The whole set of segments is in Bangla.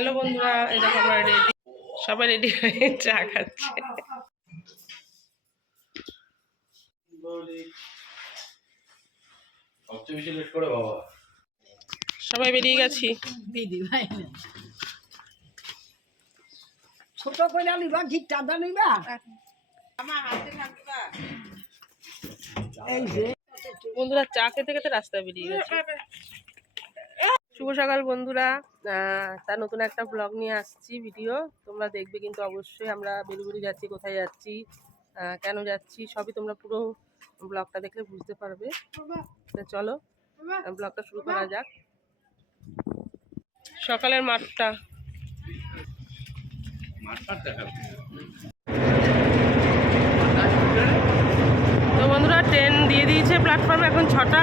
হ্যালো বন্ধুরা এটা আমরা রেডি সবাই রেডি হয়ে চা খাচ্ছে। সবাই বেরিয়ে গেছি। দিদি ভাই ছোট করে নিবা ঠিক চাঁদা নিবা বন্ধুরা চা খেতে খেতে রাস্তায় বেরিয়ে গেছে। শুভ সকাল বন্ধুরা। তার নতুন একটা ব্লগ নিয়ে আসছি ভিডিও তোমরা দেখবে কিন্তু অবশ্যই আমরা বেলুগুড়ি যাচ্ছি, কোথায় যাচ্ছি কেন যাচ্ছি, সবই তোমরা পুরো ব্লগটা দেখলে বুঝতে পারবে। চলো ব্লগটা শুরু করা যাক। সকালের মাঠটা। তো বন্ধুরা ট্রেন দিয়ে দিয়েছে প্ল্যাটফর্মে এখন ছটা,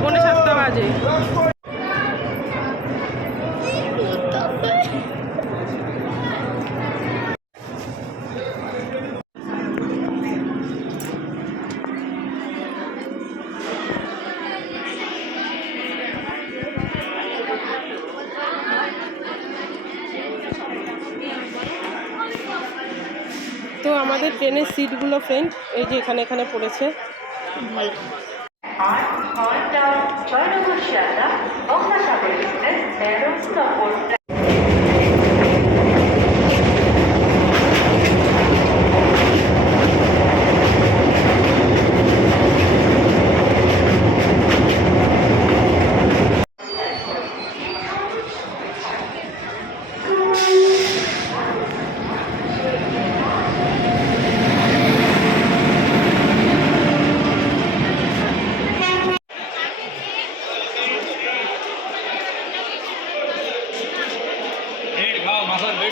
পৌনে সাতটা বাজে। তো আমাদের ট্রেনের সিটগুলো ফ্রেন্ড এই যে এখানে এখানে পড়েছে।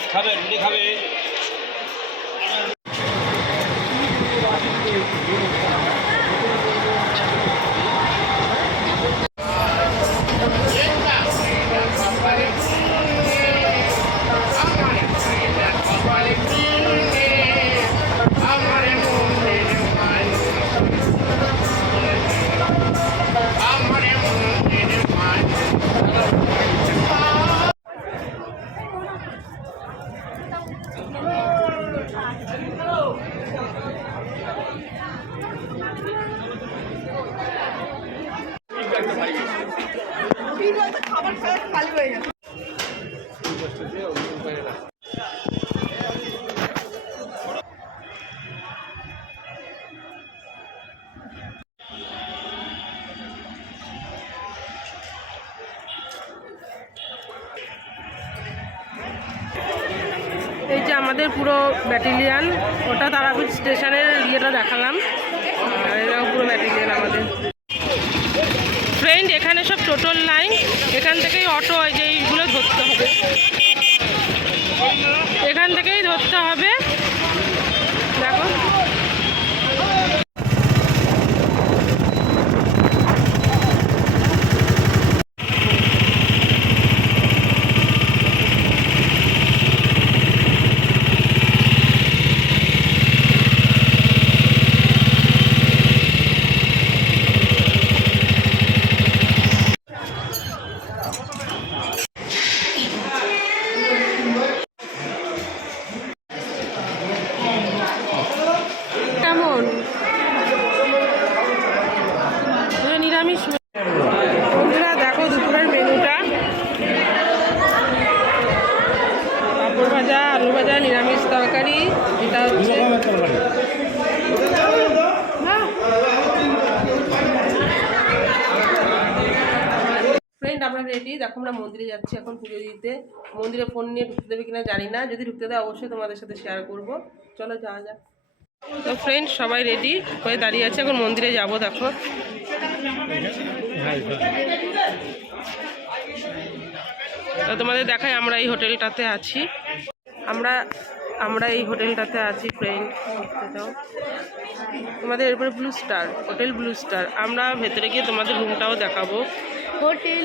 মাথার উনি খাবে। আমাদের পুরো ব্যাটেলিয়ান, ওটা তারাপীঠ স্টেশনের ইয়েটা দেখালাম। এরকম পুরো ব্যাটেলিয়ান আমাদের। ফ্রেন্ড এখানে সব টোটোর লাইন এখান থেকেই অটো, এই যে ফ্রেন্ড আমরা রেডি দেখো আমরা মন্দিরে যাচ্ছি এখন পুজো দিতে। মন্দিরে ফোন নিয়ে ঢুকতে দেবে কিনা জানি না, যদি ঢুকতে দেয় অবশ্যই তোমাদের সাথে শেয়ার করব। চলো যাওয়া যাক। তো ফ্রেন্ড সবাই রেডি হয়ে দাঁড়িয়ে আছে, এখন মন্দিরে যাব, দেখো। তো তোমাদের দেখাই, আমরা এই হোটেলটাতে আছি। আমরা আমরা এই হোটেলটাতে আছি ফ্রেন্ড তোমাদের এরপরে Blue Star hotel Blue Star আমরা ভেতরে গিয়ে তোমাদের রুমটাও দেখাবো। হোটেল